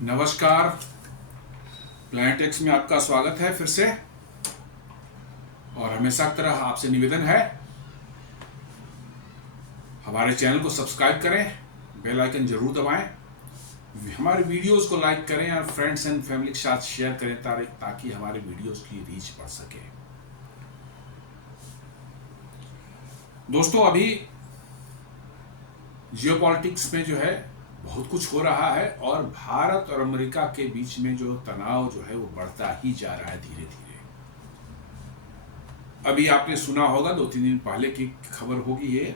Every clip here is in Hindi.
नमस्कार। प्लैनेट एक्स में आपका स्वागत है फिर से। और हमेशा की तरह आपसे निवेदन है, हमारे चैनल को सब्सक्राइब करें, बेल आइकन जरूर दबाएं, हमारे वीडियोस को लाइक करें और फ्रेंड्स एंड फैमिली के साथ शेयर करें ताकि हमारे वीडियोस की रीच बढ़ सके। दोस्तों, अभी जियोपॉलिटिक्स में जो है बहुत कुछ हो रहा है और भारत और अमेरिका के बीच में जो तनाव जो है वो बढ़ता ही जा रहा है धीरे धीरे। अभी आपने सुना होगा, 2-3 दिन पहले की खबर होगी ये,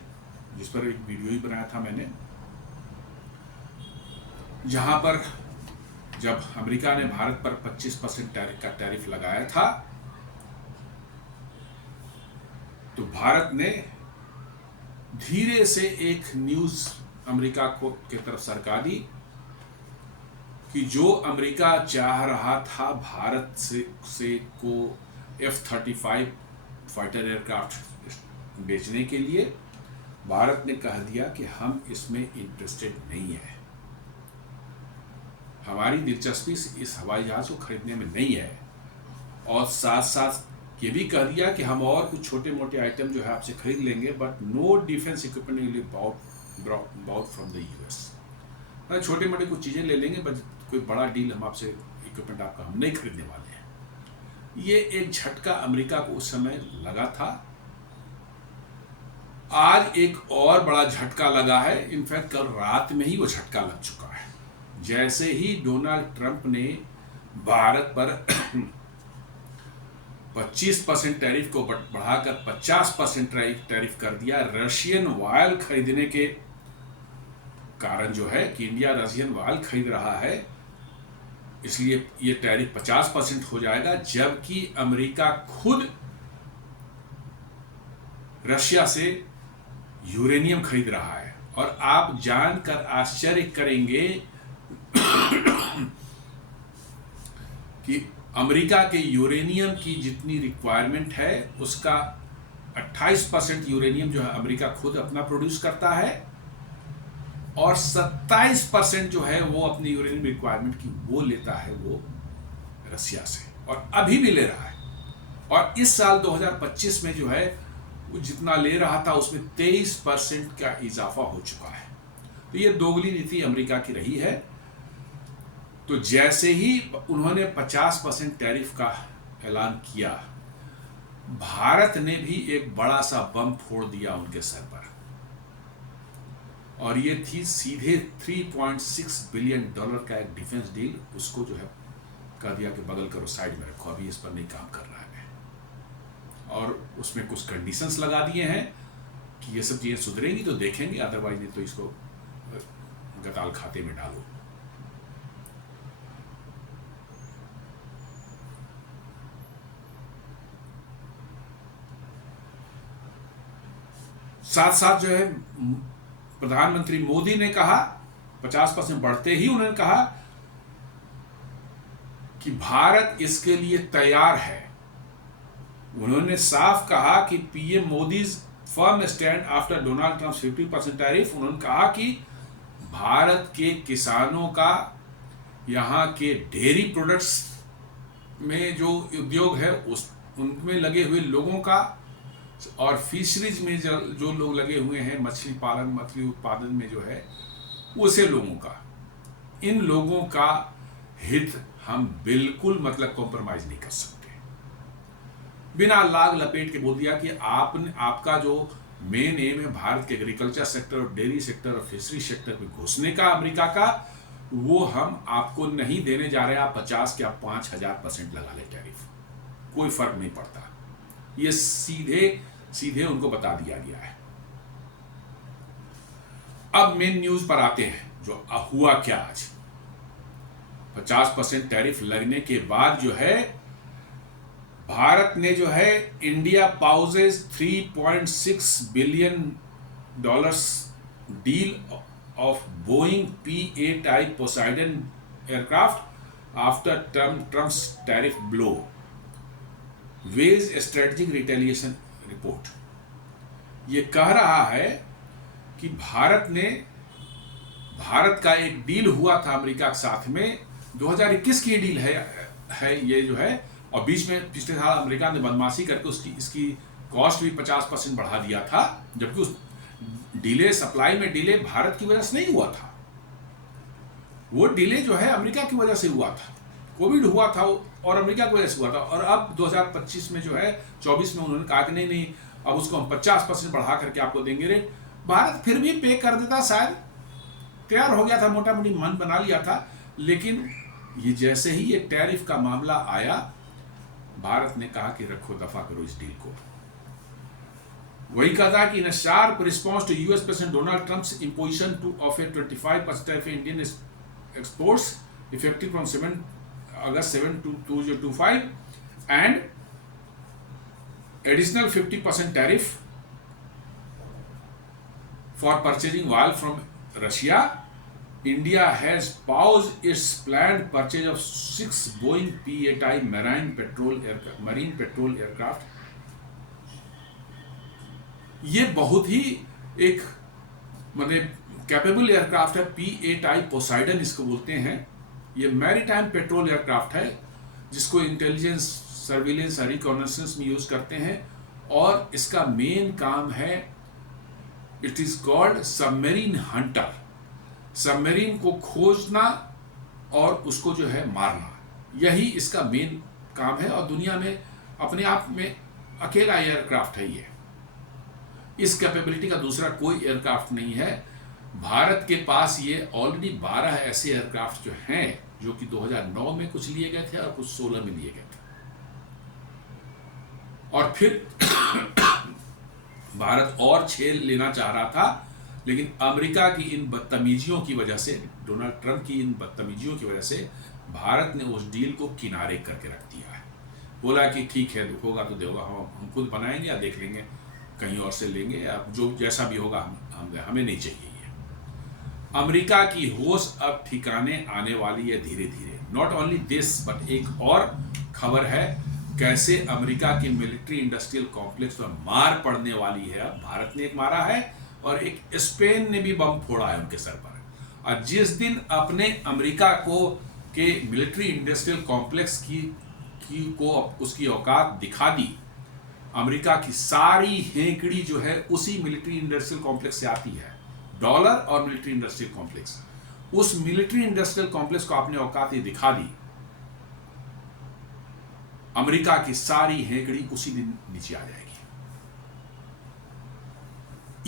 जिस पर एक वीडियो ही बनाया था मैंने, जहां पर जब अमेरिका ने भारत पर 25% का टैरिफ लगाया था तो भारत ने धीरे से एक न्यूज अमेरिका को की तरफ सरका दी कि जो अमेरिका चाह रहा था भारत से को F-35 फाइटर एयरक्राफ्ट बेचने के लिए, भारत ने कह दिया कि हम इसमें इंटरेस्टेड नहीं है, हमारी दिलचस्पी इस हवाई जहाज को खरीदने में नहीं है। और साथ साथ ये भी कह दिया कि हम और कुछ छोटे मोटे आइटम जो है आपसे खरीद लेंगे, but no defence equipment will be bought from the US. मतलब छोटे मोटे कुछ चीज़ें ले लेंगे, बट कोई बड़ा डील हम आपसे इक्विपमेंट आपका हम नहीं खरीदने वाले हैं। ये एक झटका अमेरिका को उस समय लगा था। आज एक और बड़ा झटका लगा है, इनफैक्ट कल रात में ही वो झटका लग चुका है। जैसे ही डोनाल्ड ट्रंप ने भारत पर 25% टैरिफ को बढ़ाकर 50% टैरिफ कर दिया, रशियन ऑयल खरीदने के कारण जो है कि इंडिया रशियन ऑयल खरीद रहा है, इसलिए ये टैरिफ 50% हो जाएगा, जबकि अमेरिका खुद रशिया से यूरेनियम खरीद रहा है। और आप जानकर आश्चर्य करेंगे कि अमेरिका के यूरेनियम की जितनी रिक्वायरमेंट है उसका 28% यूरेनियम जो है अमेरिका खुद अपना प्रोड्यूस करता है, और 27% जो है वो अपनी यूरेनियम रिक्वायरमेंट की वो लेता है वो रसिया से, और अभी भी ले रहा है। और इस साल 2025 में जो है वो जितना ले रहा था उसमें 23% का इजाफा हो चुका है। तो ये दोगली नीति अमेरिका की रही है। तो जैसे ही उन्होंने 50% टैरिफ का ऐलान किया, भारत ने भी एक बड़ा सा बम फोड़ दिया उनके सर पर, और ये थी सीधे $3.6 बिलियन का एक डिफेंस डील। उसको जो है कह दिया कि बगल करो, साइड में रखो, अभी इस पर नहीं काम कर रहा है। और उसमें कुछ कंडीशंस लगा दिए हैं कि ये सब चीजें सुधरेंगी तो देखेंगे, अदरवाइज नहीं तो इसको गताल खाते में डालो। साथ साथ जो है प्रधानमंत्री मोदी ने कहा, 50% बढ़ते ही उन्होंने कहा कि भारत इसके लिए तैयार है। उन्होंने साफ कहा कि PM Modi's firm stand after Donald Trump 50% tariff. उन्होंने कहा कि भारत के किसानों का, यहाँ के डेयरी प्रोडक्ट्स में जो उद्योग है उनमें लगे हुए लोगों का, और फिशरीज में जो लोग लगे हुए हैं, मछली पालन मछली उत्पादन में जो है उसे लोगों का, इन लोगों का हित हम बिल्कुल मतलब कॉम्प्रोमाइज नहीं कर सकते। बिना लाग लपेट के बोल दिया कि आपका जो मेन एम है भारत के एग्रीकल्चर सेक्टर और डेयरी सेक्टर और फिशरी सेक्टर में घुसने का अमेरिका का, वो हम आपको नहीं देने जा रहे। आप 50 के आप 5000% लगा ले टैरिफ, कोई फर्क नहीं पड़ता। ये सीधे उनको बता दिया गया है। अब मेन न्यूज पर आते हैं, जो हुआ क्या आज। 50% टैरिफ लगने के बाद जो है भारत ने जो है India pauses $3.6 billion deal of Boeing PA type Poseidon aircraft after Trump's tariff blow, weighs strategic retaliation report. ये कह रहा है कि भारत का एक डील हुआ था अमेरिका के साथ में 2021 की डील है ये जो है, और बीच में पिछले साल अमेरिका ने बदमाशी करके इसकी कॉस्ट भी 50% बढ़ा दिया था, जबकि उस डिले, सप्लाई में डिले भारत की वजह से नहीं हुआ था। वो डिले जो है अमेरिका की वजह से हुआ था, कोविड हुआ था और अमेरिका की वजह से हुआ था। और अब 2025 में जो है, 24 में उन्होंने कहा कि नहीं अब उसको हम 50% बढ़ा करके आपको देंगे रेट। भारत फिर भी पे कर देता, शायद तैयार हो गया था, मोटा मोटी मन बना लिया था। लेकिन ये जैसे ही ये टैरिफ का मामला आया, भारत ने कहा कि रखो, दफा करो इस डील को। वही कहा कि in a sharp response to US President Donald Trump's imposition to of a 25% tariff Indian exports effective from 7 August 7 to 2025 and additional 50% tariff for purchasing oil from Russia, India has paused its planned purchase of 6 Boeing P-8I marine patrol aircraft. ये बहुत ही एक मतलब कैपेबल एयरक्राफ्ट है, P-8I पोसाइडन इसको बोलते हैं। ये मैरीटाइम पेट्रोल एयरक्राफ्ट है जिसको इंटेलिजेंस, सर्विलेंस, रिकॉनेसेंस में यूज करते हैं, और इसका मेन काम है, it is called submarine Hunter. Submarine को खोजना और उसको जो है मारना, यही इसका मेन काम है। और दुनिया में अपने आप में अकेला एयरक्राफ्ट है ये। इस कैपेबिलिटी का दूसरा कोई एयरक्राफ्ट नहीं है। भारत के पास ये ऑलरेडी 12 ऐसे एयरक्राफ्ट जो हैं, जो कि 2009 में कुछ लिए गए थे और कुछ 16 में लिए गए थे। और फिर भारत और 6 लेना चाह रहा था, लेकिन अमेरिका की इन बदतमीजियों की वजह से, डोनाल्ड ट्रंप की इन बदतमीजियों की वजह से भारत ने उस डील को किनारे करके रख दिया है। बोला कि ठीक है, होगा तो देगा, हम खुद बनाएंगे या देख लेंगे, कहीं और से लेंगे, या जो जैसा भी होगा हमें नहीं चाहिए। अमेरिका की होश अब ठिकाने आने वाली है धीरे धीरे। नॉट ओनली दिस, बट एक और खबर है, कैसे अमेरिका के मिलिट्री इंडस्ट्रियल कॉम्प्लेक्स पर मार पड़ने वाली है। भारत ने एक मारा है और एक स्पेन ने भी बम फोड़ा है उनके सर पर। और जिस दिन अपने अमेरिका को के मिलिट्री इंडस्ट्रियल कॉम्प्लेक्स को उसकी औकात दिखा दी, अमेरिका की सारी हेकड़ी जो है उसी मिलिट्री इंडस्ट्रियल कॉम्प्लेक्स से आती है। डॉलर और मिलिट्री इंडस्ट्रियल कॉम्प्लेक्स, उस मिलिट्री इंडस्ट्रियल कॉम्प्लेक्स को आपने औकात दिखा दी, अमेरिका की सारी हेकड़ी उसी दिन नीचे आ जाएगी।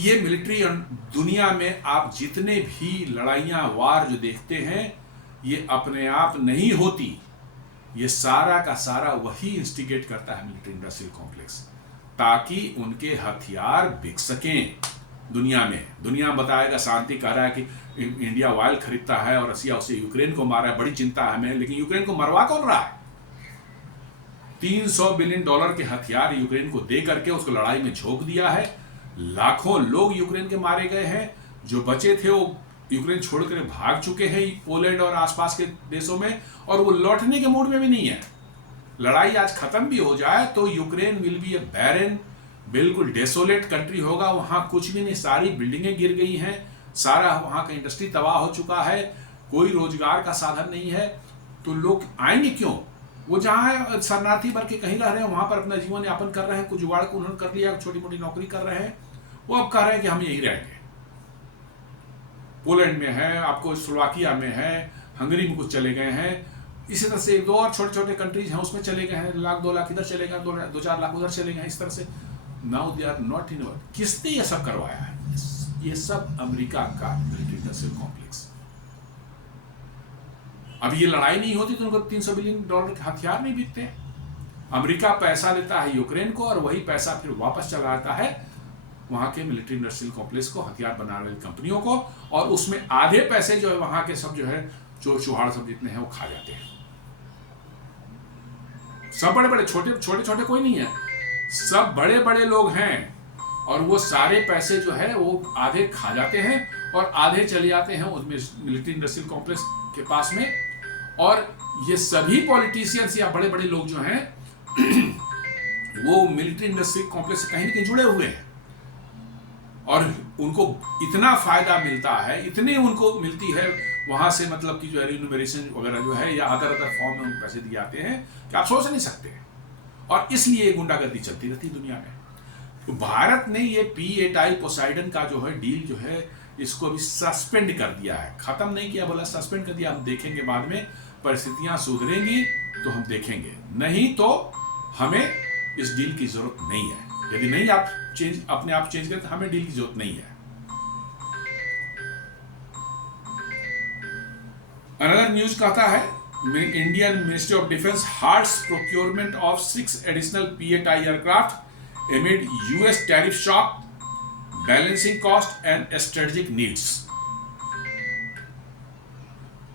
ये मिलिट्री दुनिया में आप जितने भी लड़ाइयां, वार जो देखते हैं, ये अपने आप नहीं होती। ये सारा का सारा वही इंस्टिगेट करता है मिलिट्री इंडस्ट्रियल कॉम्प्लेक्स, ताकि उनके हथियार बिक सकें दुनिया में। दुनिया बताएगा, शांति कह रहा है कि इंडिया ऑयल खरीदता है और रसिया उसे यूक्रेन को मारा है, बड़ी चिंता है हमें। लेकिन यूक्रेन को मरवा कौन रहा है? 300 बिलियन डॉलर के हथियार यूक्रेन को दे करके उसको लड़ाई में झोंक दिया है। लाखों लोग यूक्रेन के मारे गए हैं, जो बचे थे वो यूक्रेन छोड़कर भाग चुके हैं पोलैंड और आसपास के देशों में, और वो लौटने के मूड में भी नहीं है। लड़ाई आज खत्म भी हो जाए तो यूक्रेन विल बी ए बैरन, बिल्कुल डेसोलेट कंट्री होगा। वहां कुछ भी नहीं, सारी बिल्डिंगें गिर गई हैं, सारा वहां का इंडस्ट्री तबाह हो चुका है, कोई रोजगार का साधन नहीं है। तो लोग आएंगे क्यों? वो जहां शरणार्थी बन के कहीं रह रहे हैं, वहां पर अपना जीवन यापन कर रहे हैं, कुछ जुगाड़ को उन्होंने कर लिया, छोटी मोटी नौकरी कर रहे हैं, वो अब कह रहे हैं कि हम यहीं रहेंगे। पोलैंड में है, आपको स्लोवाकिया में है, हंगरी में कुछ चले गए हैं, इसी तरह से 2 और छोटे छोटे कंट्रीज हैं उसमें चले गए हैं। 1 लाख 2 लाख इधर चले गए, 2-4 लाख उधर चले गए, इस तरह से। Now they are not in word. किसने ये सब करवाया है? ये सब अमेरिका का मिलिट्री इंडस्ट्रियल कॉम्प्लेक्स। अब ये लड़ाई नहीं होती तो उनको 300 बिलियन डॉलर के हथियार नहीं बिकते। अमेरिका पैसा देता है यूक्रेन को और वही पैसा फिर वापस चला जाता है वहां के मिलिट्री इंडस्ट्रियल कॉम्प्लेक्स को, हथियार बनाने वाली कंपनियों को, और उसमें आधे पैसे जो है वहां के सब जो है चोर चुहाड़ सब जितने हैं वो खा जाते हैं। सब बड़े बड़े, छोटे छोटे कोई नहीं है, सब बड़े बड़े लोग हैं, और वो सारे पैसे जो है वो आधे खा जाते हैं और आधे चले जाते हैं उसमें मिलिट्री इंडस्ट्रियल कॉम्प्लेक्स के पास में। और ये सभी पॉलिटिशियंस या बड़े बड़े लोग जो हैं वो मिलिट्री इंडस्ट्रियल कॉम्प्लेक्स से कहीं ना कहीं जुड़े हुए हैं, और उनको इतना फायदा मिलता है, इतनी उनको मिलती है वहाँ से मतलब कि जो है रिन्यूमरेशन वगैरह जो है या अदर फॉर्म में उनको पैसे दिए जाते हैं कि आप सोच नहीं सकते। और इसलिए गुंडागर्दी चलती रहती दुनिया में। तो भारत ने ये P8I पोसाइडन का जो है डील जो है इसको भी सस्पेंड कर दिया है, खत्म नहीं किया, बोला सस्पेंड कर दिया। हम देखेंगे बाद में परिस्थितियां सुधरेंगी तो हम देखेंगे, नहीं तो हमें इस डील की जरूरत नहीं है। यदि नहीं आप अपने आप चेंज करें तो हमें डील की जरूरत नहीं है। अनदर न्यूज कहता है Indian ministry of Defence halts procurement of 6 additional P8I aircraft amid US tariff shock, balancing cost and strategic needs.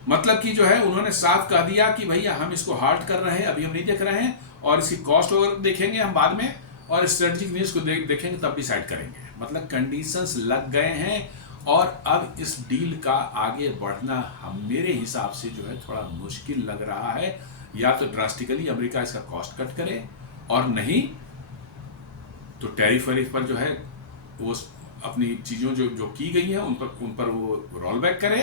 मतलब कि जो है उन्होंने साफ कह दिया कि भैया हम इसको हार्ड कर रहे हैं, अभी हम नहीं देख रहे हैं, और इसकी कॉस्ट वगैरह देखेंगे हम बाद में, और स्ट्रेटेजिक नीड्स को देखेंगे तब डिसाइड करेंगे। मतलब कंडीशंस लग गए हैं, और अब इस डील का आगे बढ़ना हम मेरे हिसाब से जो है थोड़ा मुश्किल लग रहा है। या तो ड्रास्टिकली अमेरिका इसका कॉस्ट कट करे, और नहीं तो टैरिफ वैरिफ पर जो है वो अपनी चीज़ों जो की गई हैं उन पर वो रोल बैक करे,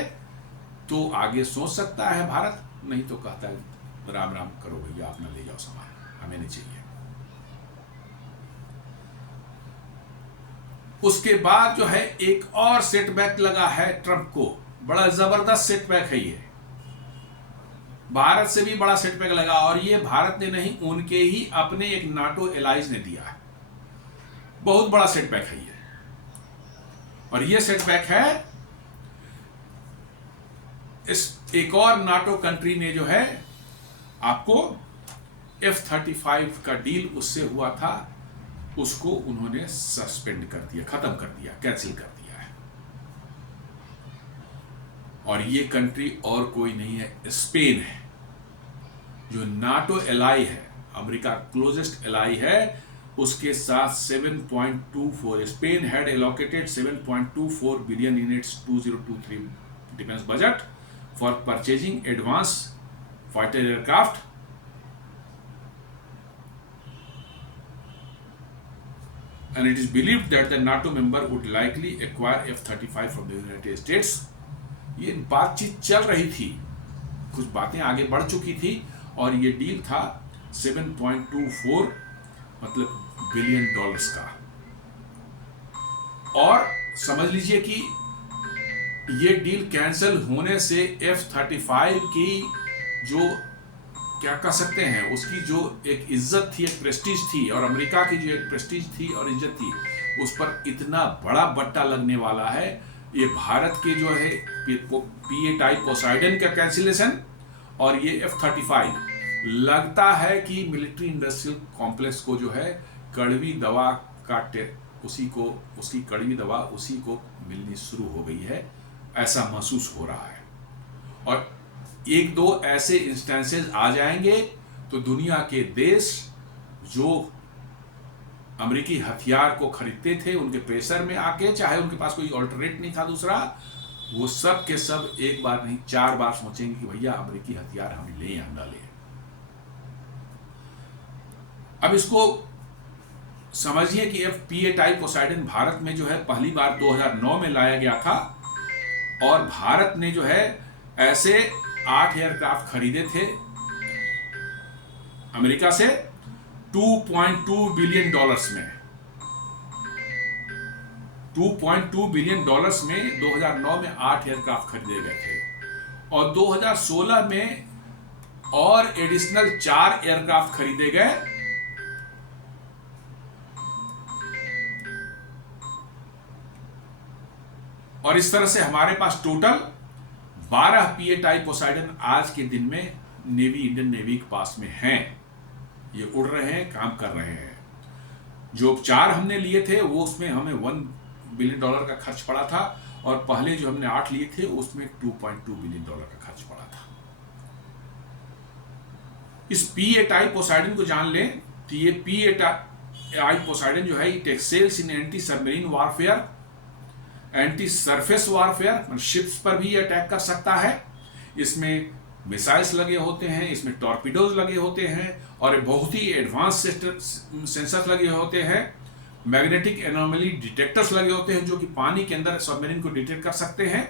तो आगे सोच सकता है भारत। नहीं तो कहता है राम राम करो भैया, अपना ले जाओ सामान, हमें नहीं चाहिए। उसके बाद जो है एक और सेटबैक लगा है ट्रंप को, बड़ा जबरदस्त सेटबैक है ये, भारत से भी बड़ा सेटबैक लगा। और ये भारत ने नहीं, उनके ही अपने एक नाटो एलाइज ने दिया है। बहुत बड़ा सेटबैक है ये, और ये सेटबैक है इस एक और नाटो कंट्री ने जो है आपको F-35 का डील उससे हुआ था, उसको उन्होंने सस्पेंड कर दिया, खत्म कर दिया, कैंसिल कर दिया है। और ये कंट्री और कोई नहीं है, स्पेन है, जो नाटो एलाई है, अमेरिका क्लोजेस्ट एलाई है, उसके साथ 7.24 Spain had allocated 7.24 billion in its 2023 defence budget for purchasing advance fighter aircraft, and it is believed that the NATO member would likely acquire F-35 from the United States. ये बातचीत चल रही थी, कुछ बातें आगे बढ़ चुकी थी, और ये डील था 7.24 मतलब बिलियन डॉलर्स का। और समझ लीजिए कि ये डील कैंसिल होने से F-35 की जो क्या कह सकते हैं, उसकी जो एक इज्जत थी, एक प्रेस्टीज थी, और अमेरिका की जो एक प्रेस्टीज थी और इज्जत थी, उस पर इतना बड़ा बट्टा लगने वाला है। ये भारत के जो है P8I पोसाइडन का कैंसिलेशन और ये F-35 लगता है कि मिलिट्री इंडस्ट्रियल कॉम्प्लेक्स को जो है कड़वी दवा का उसकी कड़वी दवा उसी को मिलनी शुरू हो गई है, ऐसा महसूस हो रहा है। और एक दो ऐसे इंस्टेंसेस आ जाएंगे तो दुनिया के देश जो अमेरिकी हथियार को खरीदते थे, उनके प्रेशर में आके, चाहे उनके पास कोई ऑल्टरनेट नहीं था दूसरा, वो सब के सब एक बार नहीं 4 बार सोचेंगे कि भैया अमेरिकी हथियार हम लें या ना लें। अब इसको समझिए कि P8I पोसाइडन भारत में जो है पहली बार 2009 में लाया गया था, और भारत ने जो है ऐसे 8 एयरक्राफ्ट खरीदे थे अमेरिका से 2.2 बिलियन डॉलर्स में। 2.2 बिलियन डॉलर्स में 2009 में 8 एयरक्राफ्ट खरीदे गए थे, और 2016 में और एडिशनल 4 एयरक्राफ्ट खरीदे गए, और इस तरह से हमारे पास टोटल 12 P8I पोसाइडन आज के दिन में नेवी, इंडियन नेवी के पास में हैं। ये उड़ रहे हैं, काम कर रहे हैं। जो 4 हमने लिए थे वो उसमें हमें $1 बिलियन का खर्च पड़ा था, और पहले जो हमने 8 लिए थे उसमें $2.2 बिलियन का खर्च पड़ा था। इस P8I पोसाइडन को जान लें तो ये P8I पोसाइडन जो है it excels in anti submarine warfare, anti surface warfare, ships पर भी अटैक कर सकता है। इसमें मिसाइल्स लगे होते हैं, इसमें टॉर्पीडोज लगे होते हैं, और बहुत ही एडवांस सेंसर्स लगे होते हैं, मैग्नेटिक एनोमली डिटेक्टर्स लगे होते हैं जो कि पानी के अंदर सबमरीन को डिटेक्ट कर सकते हैं।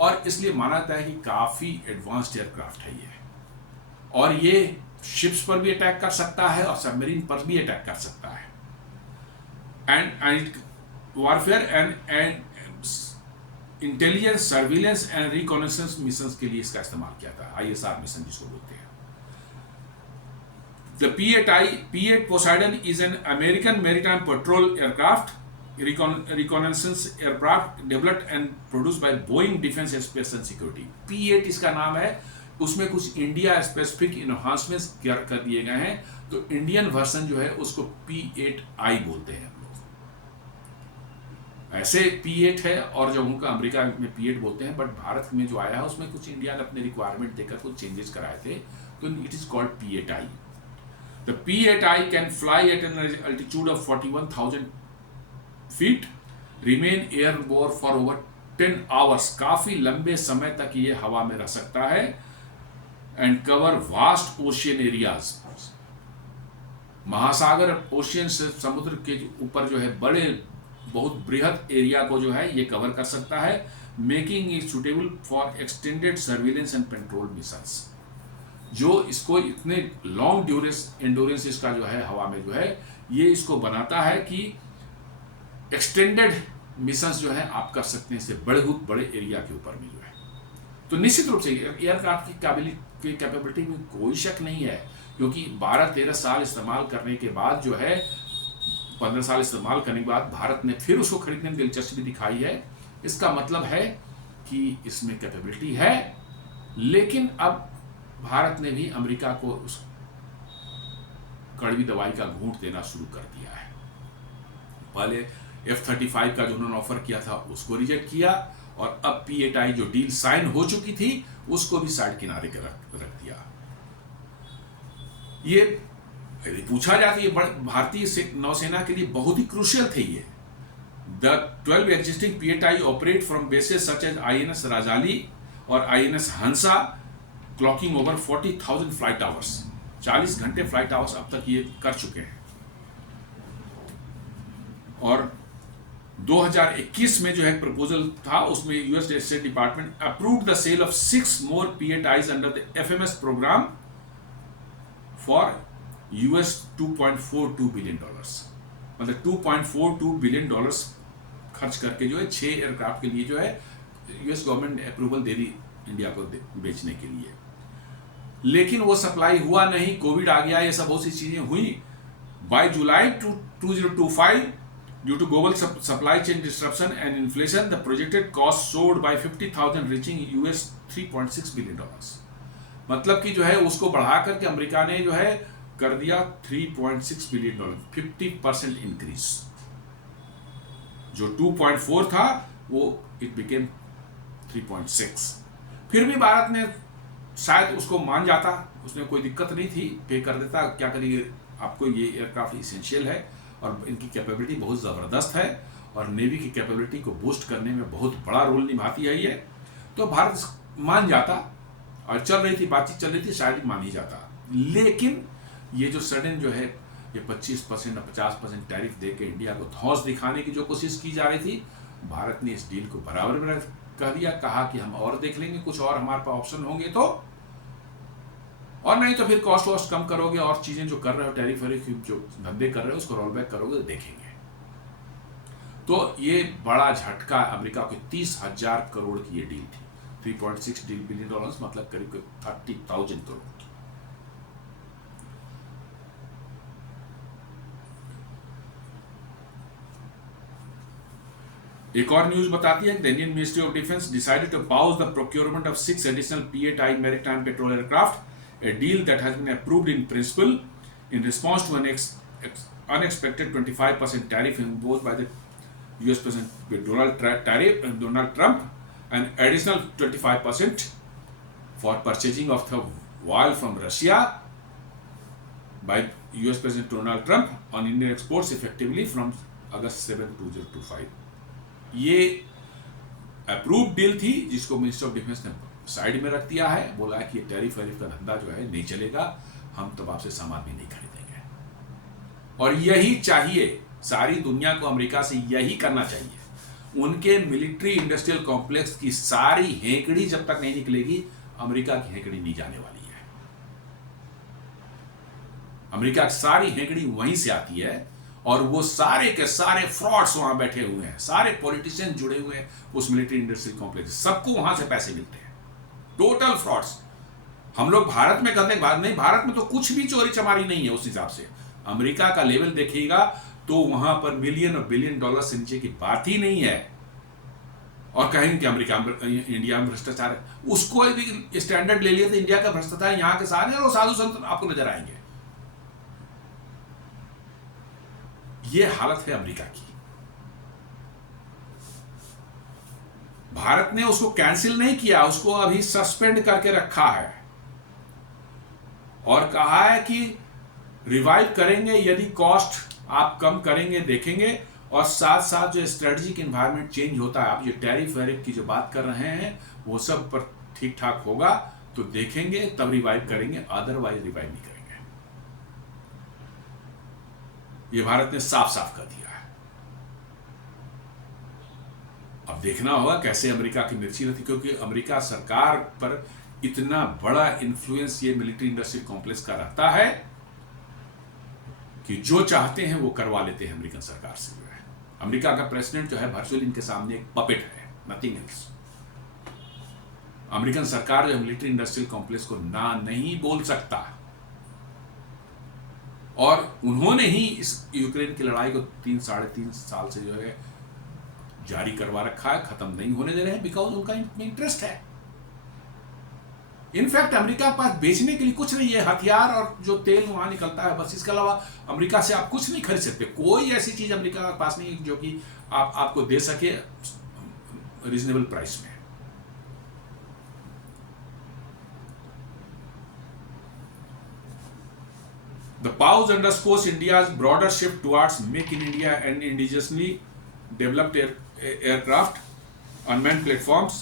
और इसलिए माना जाता है कि काफ़ी एडवांस्ड एयरक्राफ्ट है ये, और ये शिप्स पर भी अटैक कर सकता है और सबमरीन पर भी अटैक कर सकता है। And warfare and intelligence, surveillance and reconnaissance mission के लिए इसका इस्तेमाल किया था, ISR मिशन जिसको बोलते हैं। The P-8 Poseidon is an American maritime patrol aircraft, reconnaissance aircraft developed and produced by Boeing Defense Space and Security. P-8 इसका नाम है, उसमें कुछ इंडिया स्पेसिफिक इन्हांसमेंट्स कर दिए गए हैं, तो इंडियन वर्जन जो है उसको P-8I बोलते हैं हम लोग। ऐसे P-8 है और जो उनका अमेरिका में P-8 बोलते हैं, बट भारत में जो आया है उसमें कुछ इंडिया ने अपने रिक्वायरमेंट देकर कुछ चेंजेस कराए थे, तो it is called P-8I. The P-8I can fly at an altitude of 41,000 feet, remain airborne for over 10 hours. काफी लंबे समय तक ये हवा में रह सकता है, and cover vast ocean areas. महासागर, ओशियन से समुद्र के ऊपर जो है बड़े बहुत बृहद एरिया को जो है ये कवर कर सकता है, making it suitable for extended surveillance and control missions. जो इसको इतने लॉन्ग एंडोरेंस इसका जो है हवा में जो है ये इसको बनाता है कि एक्सटेंडेड मिशंस जो है आप कर सकते हैं इससे बड़े एरिया के ऊपर में जो है। तो निश्चित रूप से एयरक्राफ्ट की कैपेबिलिटी में कोई शक नहीं है, क्योंकि 12-13 साल इस्तेमाल करने के बाद जो है 15 साल इस्तेमाल करने के बाद भारत ने फिर उसको खरीदने में दिलचस्पी दिखाई है। इसका मतलब है कि इसमें कैपेबिलिटी है, लेकिन अब भारत ने भी अमेरिका को उस कड़वी दवाई का घूंट देना शुरू कर दिया है। पहले F-35 का जो उन्होंने ऑफर किया था उसको रिजेक्ट किया, और अब P-8I जो डील साइन हो चुकी थी उसको भी साइड किनारे रख दिया। ये यदि पूछा जाता है ये भारतीय नौसेना के लिए बहुत ही क्रूशियल थे ये। The 12 existing P-8I operate from bases such as INS Rajali और INS हंसा, क्लॉकिंग ओवर 40,000 फ्लाइट आवर्स। 40 घंटे फ्लाइट आवर्स अब तक ये कर चुके हैं। और 2021 में जो है प्रपोजल था उसमें US state department approved the sale of 6 more P-8Is under the FMS programme for $2.42 billion. मतलब $2.42 बिलियन खर्च करके जो है 6 एयरक्राफ्ट के लिए जो है यूएस गवर्नमेंट ने अप्रूवल दे दी इंडिया को बेचने के लिए। लेकिन वो सप्लाई हुआ नहीं, कोविड आ गया, ये सब बहुत सी चीजें हुई। By July 2025 due to global supply chain disruption and inflation the projected cost soared by 50,000 reaching $3.6 billion. मतलब कि जो है उसको बढ़ा करके अमेरिका ने जो है कर दिया $3.6 बिलियन, 50% इंक्रीज। जो 2.4 था वो इट बिकेम 3.6। फिर भी भारत ने शायद उसको मान जाता, उसमें कोई दिक्कत नहीं थी, पे कर देता। क्या करिए, आपको ये एयरक्राफ्ट इसेंशियल है और इनकी कैपेबिलिटी बहुत ज़बरदस्त है और नेवी की कैपेबिलिटी को बूस्ट करने में बहुत बड़ा रोल निभाती है ये, तो भारत मान जाता। और चल रही थी, बातचीत चल रही थी, शायद मान ही जाता। लेकिन ये जो सडन जो है ये 25% और 50% टैरिफ दे के इंडिया को धौंस दिखाने की जो कोशिश की जा रही थी, भारत ने इस डील को बराबर में कह दिया, कहा कि हम और देख लेंगे, कुछ और हमारे पास ऑप्शन होंगे तो, और नहीं तो फिर कॉस्ट वॉस्ट कम करोगे और चीजें जो कर रहे हो टैरिफ वैरिफ जो धंधे कर रहे हो उसको रोल बैक करोगे तो देखेंगे। तो ये बड़ा झटका अमेरिका की 30,000 करोड़ की ये डील थी। 3.6 बिलियन डॉलर्स मतलब करीब 30,000 करोड़। एक और न्यूज बताती है कि the Indian ministry of defence decided to pause the procurement of 6 additional P-8I maritime patrol aircraft, a deal that has been approved in principle in response to an unexpected 25% tariff imposed by the US President Donald Trump, an additional 25% for purchasing of the oil from Russia by US President Donald Trump on Indian exports effectively from August 7, 2025. ये अप्रूव्ड डील थी जिसको मिनिस्टर ऑफ डिफेंस ने साइड में रख दिया है, बोला कि ये टैरिफ वैरिफ का धंधा जो है नहीं चलेगा, हम तब आपसे सामान भी नहीं खरीदेंगे। और यही चाहिए, सारी दुनिया को अमेरिका से यही करना चाहिए। उनके मिलिट्री इंडस्ट्रियल कॉम्प्लेक्स की सारी हेकड़ी जब तक नहीं निकलेगी, अमेरिका की हेकड़ी नहीं जाने वाली है। अमेरिका की सारी हेकड़ी वहीं से आती है, और वो सारे के सारे फ्रॉड्स वहां बैठे हुए हैं, सारे पॉलिटिशियन जुड़े हुए हैं उस मिलिट्री इंडस्ट्रियल कॉम्प्लेक्स, सबको वहां से पैसे मिलते हैं, टोटल फ्रॉड्स। हम लोग भारत में कहते हैं नहीं, भारत में तो कुछ भी चोरी चमारी नहीं है उस हिसाब से। अमेरिका का लेवल देखिएगा तो वहां पर मिलियन और बिलियन डॉलर से नीचे की बात ही नहीं है। और कहेंगे कि अमेरिका इंडिया में भ्रष्टाचार है, उसको भी स्टैंडर्ड ले लिया तो इंडिया का भ्रष्टाचार यहाँ के सारे और साधु संत आपको नजर आएंगे। ये हालत है अमेरिका की। भारत ने उसको कैंसिल नहीं किया, उसको अभी सस्पेंड करके रखा है और कहा है कि रिवाइव करेंगे यदि कॉस्ट आप कम करेंगे, देखेंगे, और साथ साथ जो स्ट्रेटेजिक एनवायरनमेंट चेंज होता है, आप ये टैरिफ वैरिफ की जो बात कर रहे हैं वो सब पर ठीक ठाक होगा तो देखेंगे तब रिवाइव करेंगे, अदरवाइज रिवाइव नहीं करेंगे। ये भारत ने साफ साफ कर दिया है। अब देखना होगा कैसे अमेरिका की मिर्ची रहती, क्योंकि अमेरिका सरकार पर इतना बड़ा इन्फ्लुएंस ये मिलिट्री इंडस्ट्रियल कॉम्प्लेक्स का रहता है कि जो चाहते हैं वो करवा लेते हैं अमेरिकन सरकार से। जो है अमेरिका का प्रेसिडेंट जो है वर्चुअली इनके सामने एक पपेट है, नथिंग एल्स। अमेरिकन सरकार जो मिलिट्री इंडस्ट्रियल कॉम्प्लेक्स को ना नहीं बोल सकता, और उन्होंने ही इस यूक्रेन की लड़ाई को 3-3.5 साल से जो है जारी करवा रखा है, खत्म नहीं होने दे रहे हैं, बिकॉज उनका इंटरेस्ट है। इनफैक्ट अमेरिका के पास बेचने के लिए कुछ नहीं है, हथियार और जो तेल वहां निकलता है बस, इसके अलावा अमेरिका से आप कुछ नहीं खरीद सकते। कोई ऐसी चीज अमेरिका के पास नहीं जो कि आपको दे सके रीजनेबल प्राइस में। The pause underscores India's broader shift towards Make in India and indigenously developed aircraft, unmanned platforms,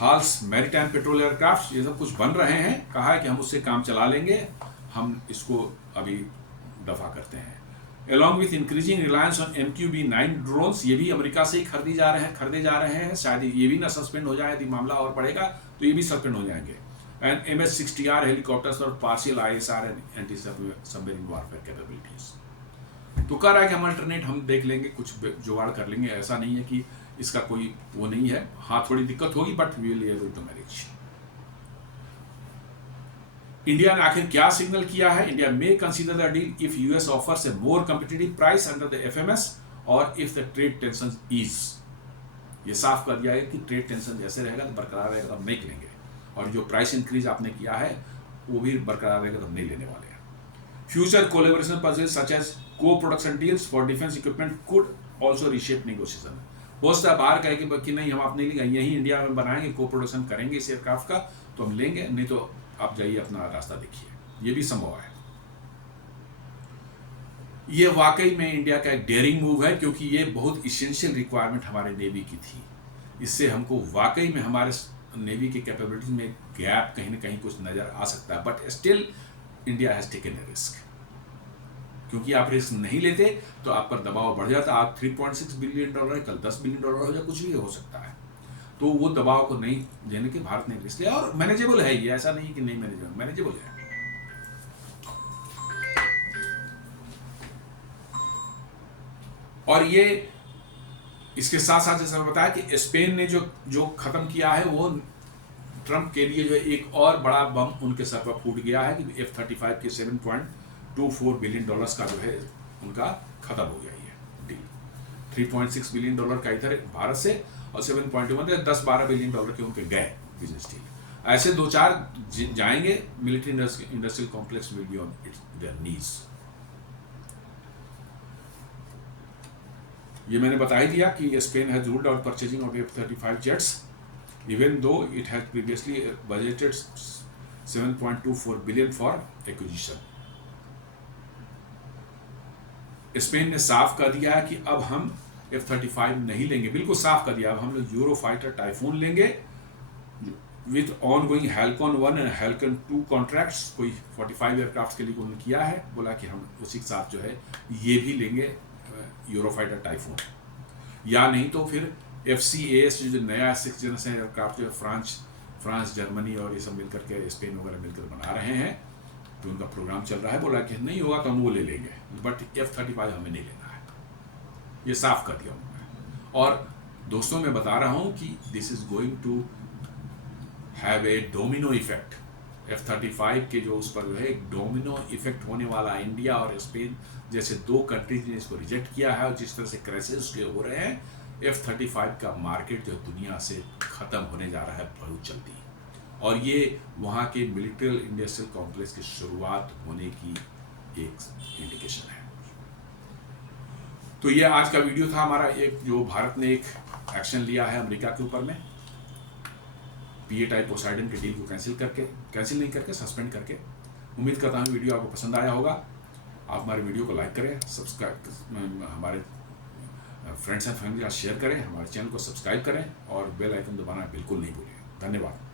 HALS maritime patrol aircraft, ये सब कुछ बन रहे हैं। कहा है कि हम उससे काम चला लेंगे, हम इसको अभी दफा करते हैं। Along with increasing reliance on MQB-9 drones, ये भी अमेरिका से ही खरीदे जा रहे हैं। शायद ये भी ना सस्पेंड हो जाए, यदि मामला और बढ़ेगा तो ये भी सस्पेंड हो जाएंगे। And MS-60R helicopters और partial ISR and anti-submarine warfare capabilities। तो कह रहा है कि हम अल्टरनेट हम देख लेंगे, कुछ जुगाड़ कर लेंगे, ऐसा नहीं है कि इसका कोई वो नहीं है। हाँ, थोड़ी दिक्कत होगी but we will able to manage. India ने आखिर क्या सिग्नल किया है? India may consider the deal if US offers a more competitive price under the FMS और if the trade tension ease. ये साफ कर दिया है कि ट्रेड टेंशन जैसे रहेगा तो बरकरार रहेगा तो हम नहीं लेंगे, और जो प्राइस इंक्रीज आपने किया है वो भी बरकरार रहेगा तो हम नहीं लेने वाले हैं। Future collaboration projects such as co production deals for defence equipment could also reshape negotiation. हो सकता है बाहर कहे कि नहीं, हम आप नहीं लेंगे, यही इंडिया में बनाएंगे, को प्रोडक्शन करेंगे इस एयरक्राफ्ट का तो हम लेंगे, नहीं तो आप जाइए अपना रास्ता देखिए। ये भी संभव है। ये वाकई में इंडिया का एक डेयरिंग मूव है, क्योंकि ये बहुत इसेंशियल रिक्वायरमेंट हमारे नेवी की थी। इससे हमको वाकई में हमारे नेवी की कैपेबिलिटीज में गैप कहीं ना कहीं कुछ नजर आ सकता है, but still India has taken a risk. क्योंकि आप रिस्क नहीं लेते तो आप पर दबाव बढ़ जाता। आप $3.6 बिलियन है, कल $10 बिलियन हो जाए, कुछ भी हो सकता है। तो वो दबाव को नहीं देने के भारत ने रिस्क लिया, और मैनेजेबल है ये, ऐसा नहीं कि नहीं मैनेजेबल है। और ये इसके साथ साथ जैसे मैं बताया कि स्पेन ने जो खत्म किया है वो ट्रंप के लिए जो एक और बड़ा बम उनके सर पर फूट गया है कि F-35 के $7.24 बिलियन का जो है उनका खत्म हो गया ये डील। $3.6 बिलियन का इधर भारत से और 7.1 $10-12 बिलियन के उनके गए बिजनेस डील। ऐसे 2-4 जाएंगे, military industrial complex will be on their नीज। ये मैंने बता ही दिया कि Spain has ruled out purchasing of F-35 jets even though it has previously budgeted 7.24 billion for acquisition. Spain ने साफ कर दिया है कि अब हम F-35 नहीं लेंगे, बिल्कुल साफ कर दिया। अब हम लोग यूरोफाइटर टाइफून लेंगे with ongoing Halcon 1 and Halcon 2 contracts. कोई 45 एयरक्राफ्ट के लिए उन्होंने किया है, बोला कि हम उसी के साथ जो है ये भी लेंगे यूरोफाइटर टाइफून। या नहीं तो फिर FCAS जो नया 6th जनरेशन एयरक्राफ्ट जो फ्रांस जर्मनी और ये सब मिलकर के स्पेन वगैरह मिलकर बना रहे हैं, तो उनका प्रोग्राम चल रहा है, बोला कि नहीं होगा तो हम वो ले लेंगे, बट F-35 हमें नहीं लेना है, ये साफ कर दिया उन्होंने। और दोस्तों मैं बता रहा हूँ कि this is going to have a domino effect. F-35 के जो उस पर जो है एक डोमिनो इफेक्ट होने वाला। इंडिया और स्पेन जैसे दो कंट्रीज ने इसको रिजेक्ट किया है, और जिस तरह से क्राइसिस उसके हो रहे हैं, F-35 का मार्केट जो दुनिया से ख़त्म होने जा रहा है बहुत जल्दी, और ये वहाँ के मिलिट्री इंडस्ट्रियल कॉम्प्लेक्स की शुरुआत होने की एक इंडिकेशन है। तो ये आज का वीडियो था हमारा, एक जो भारत ने एक एक्शन लिया है अमेरिका के ऊपर में, PA टाइप पोसाइडन के डील को कैंसिल नहीं करके सस्पेंड करके। उम्मीद करता हूँ वीडियो आपको पसंद आया होगा। आप हमारे वीडियो को लाइक करें, सब्सक्राइब, हमारे फ्रेंड्स एंड फैमिली के साथ शेयर करें, हमारे चैनल को सब्सक्राइब करें और बेल आइकन दबाना बिल्कुल नहीं भूलिए। धन्यवाद।